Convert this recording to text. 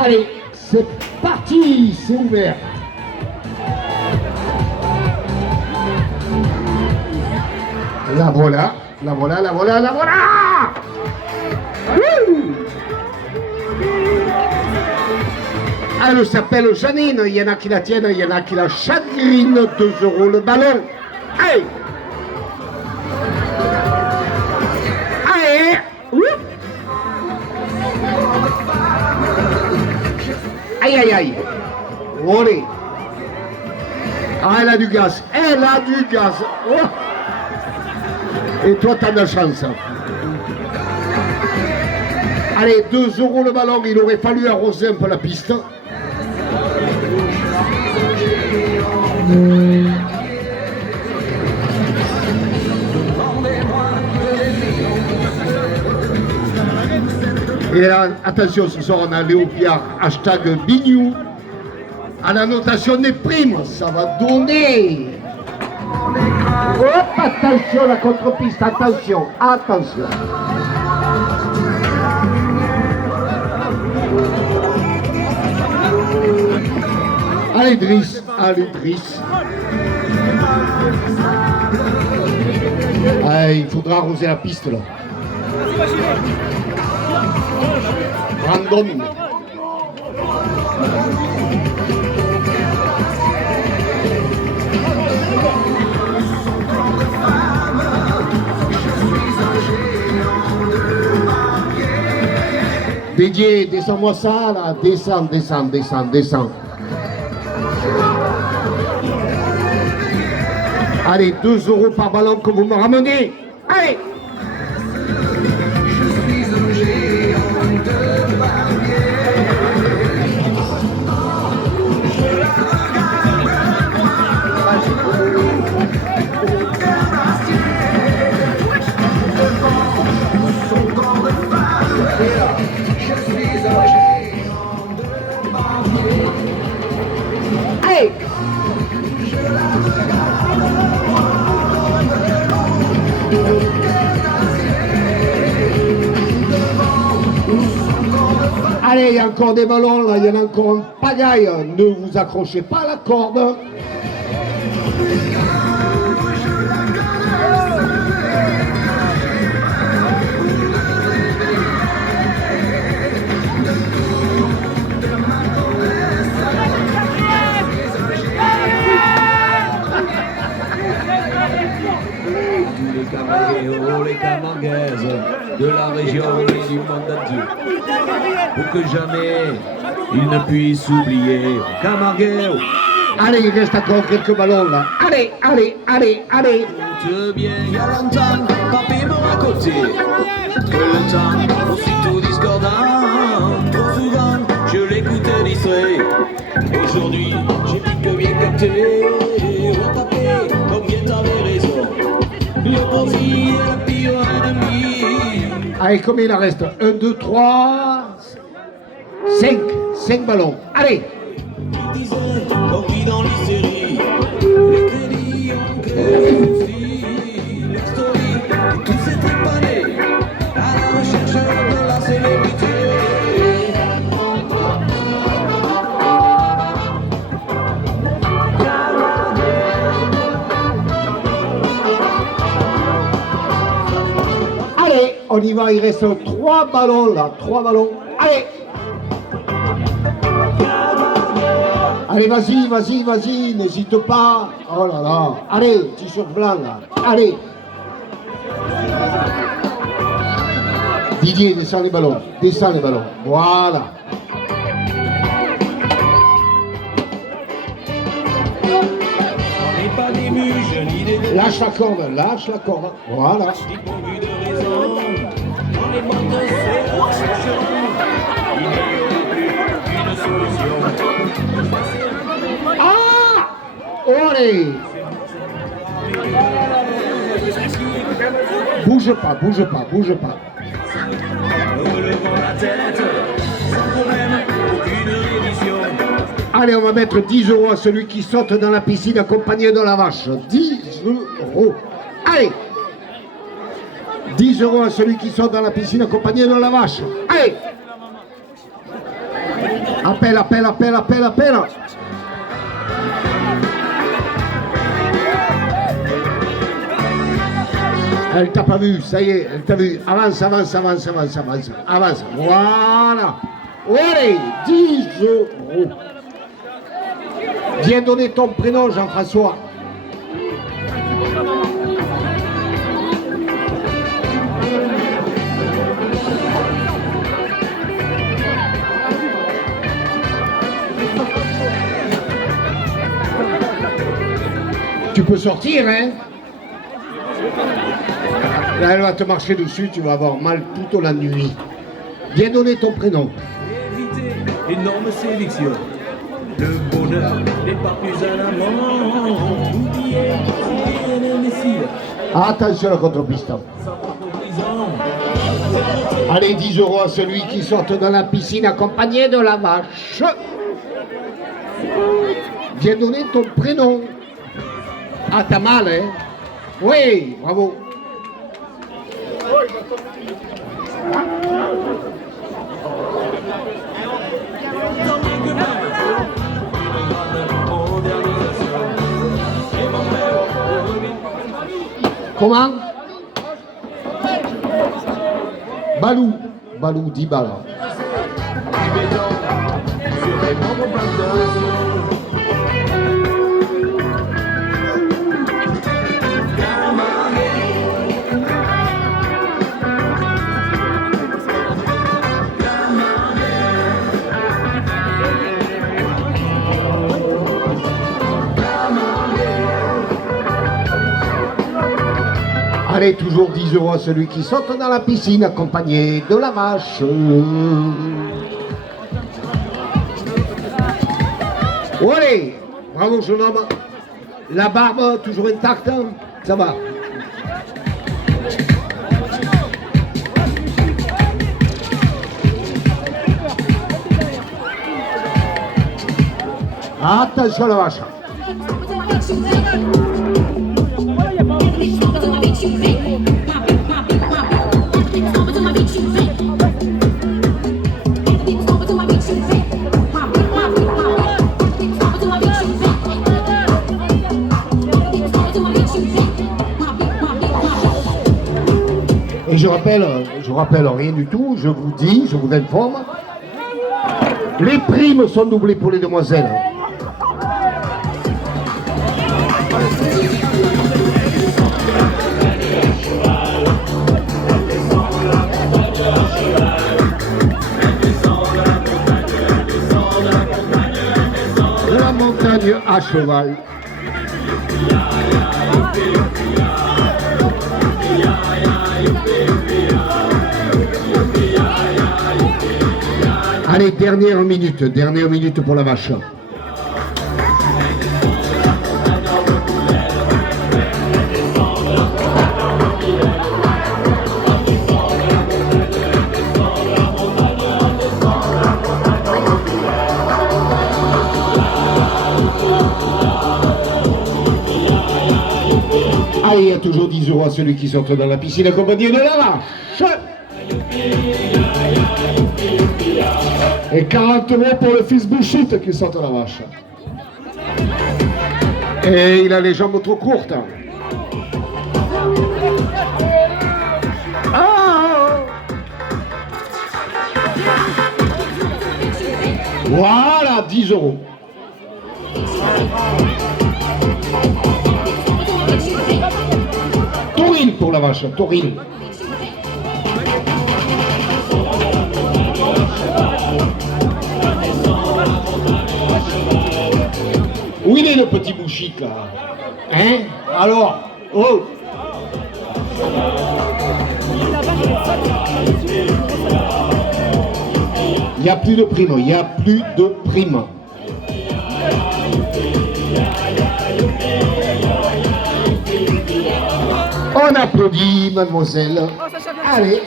Allez, c'est parti, c'est ouvert. La voilà, la voilà, la voilà, la voilà. Elle s'appelle Janine, il y en a qui la tiennent, il y en a qui la chagrinent. 2 € le ballon. Allez. Allez. Aïe, aïe, aïe. Allez. Ah, elle a du gaz. Elle a du gaz. Oh. Et toi, t'as de la chance. Allez, 2 € le ballon. Il aurait fallu arroser un peu la piste. Et là, attention, ce soir on a Léopiard, hashtag Bignou. À la notation des primes, ça va donner. Hop, attention la contre-piste, attention, attention. Allez Driss, allez Driss. Ah, il faudra arroser la piste là. Random. Dédié, descends-moi ça là, descends, descends, descends, descends. Allez, 2 € par ballon que vous me ramenez. Allez. Allez. Allez, il y a encore des ballons là, il y en a encore en pagaille. Ne vous accrochez pas à la corde. Les Camarguaises de la région et du monde entier, pour que jamais ils ne puissent oublier Camarguais. Allez, il reste encore quelques ballons là. Allez, allez, allez, allez. Te bien, il y a longtemps, papy me racontait que le temps, aussitôt discordant, trop souvent, je l'écoutais distrait. Aujourd'hui, j'ai plus que bien capté, retapé, combien t'avais raison. Le profit est le pire ennemi. Allez, combien il en reste? 1, 2, 3, 5. 5 ballons. Allez. Ils disaient, on vit dans les séries. Les crédits ont créé des soucis. L'historique, tout s'est épané à la recherche de la célébrité. Allez, on y va, il reste 3 ballons là, 3 ballons. Allez. Allez, vas-y, vas-y, vas-y, n'hésite pas. Oh là là. Allez, t-shirt blanc là. Allez. Didier, descends les ballons. Descends les ballons. Voilà. Lâche la corde, lâche la corde. Voilà. Ah! Allez! Bouge pas, bouge pas, bouge pas. Allez, on va mettre 10 € à celui qui saute dans la piscine accompagné de la vache. 10 €. Allez! 10 € à celui qui saute dans la piscine accompagné de la vache. Allez! Appelle. Elle t'a pas vu, ça y est, elle t'a vu. Avance. Avance. Voilà. Allez, 10 euros. Viens donner ton prénom, Jean-François. Tu peux sortir, hein? Là, elle va te marcher dessus, tu vas avoir mal toute la nuit. Viens donner ton prénom. Éviter l'énorme sélection. Le bonheur n'est pas plus un amant. Oubliez l'imbécile. Attention à la contre-piste. Allez, 10 euros à celui qui sort dans la piscine accompagné de la vache. Viens donner ton prénom. Ah, t'as mal, hein? Oui, bravo. Comment? Balou, 10 balles. Allez, toujours 10 euros à celui qui saute dans la piscine accompagné de la vache. Allez, bravo jeune homme. La barbe toujours intacte, ça va. Attention à la vache. Et je rappelle rien du tout, je vous dis, je vous informe, les primes sont doublées pour les demoiselles. La montagne à cheval. Allez, dernière minute pour la vache. Allez, il y a toujours 10 euros à celui qui sort dans la piscine accompagné de la vache. Et 40 euros pour le fils Bouchite qui sort la vache. Et il a les jambes trop courtes. Ah! Voilà, 10 euros. Taurine pour la vache, taurine. Où il est le petit Bouchite là? Hein? Alors? Oh! Il n'y a plus de prime, il n'y a plus de prime. On applaudit, mademoiselle. Allez.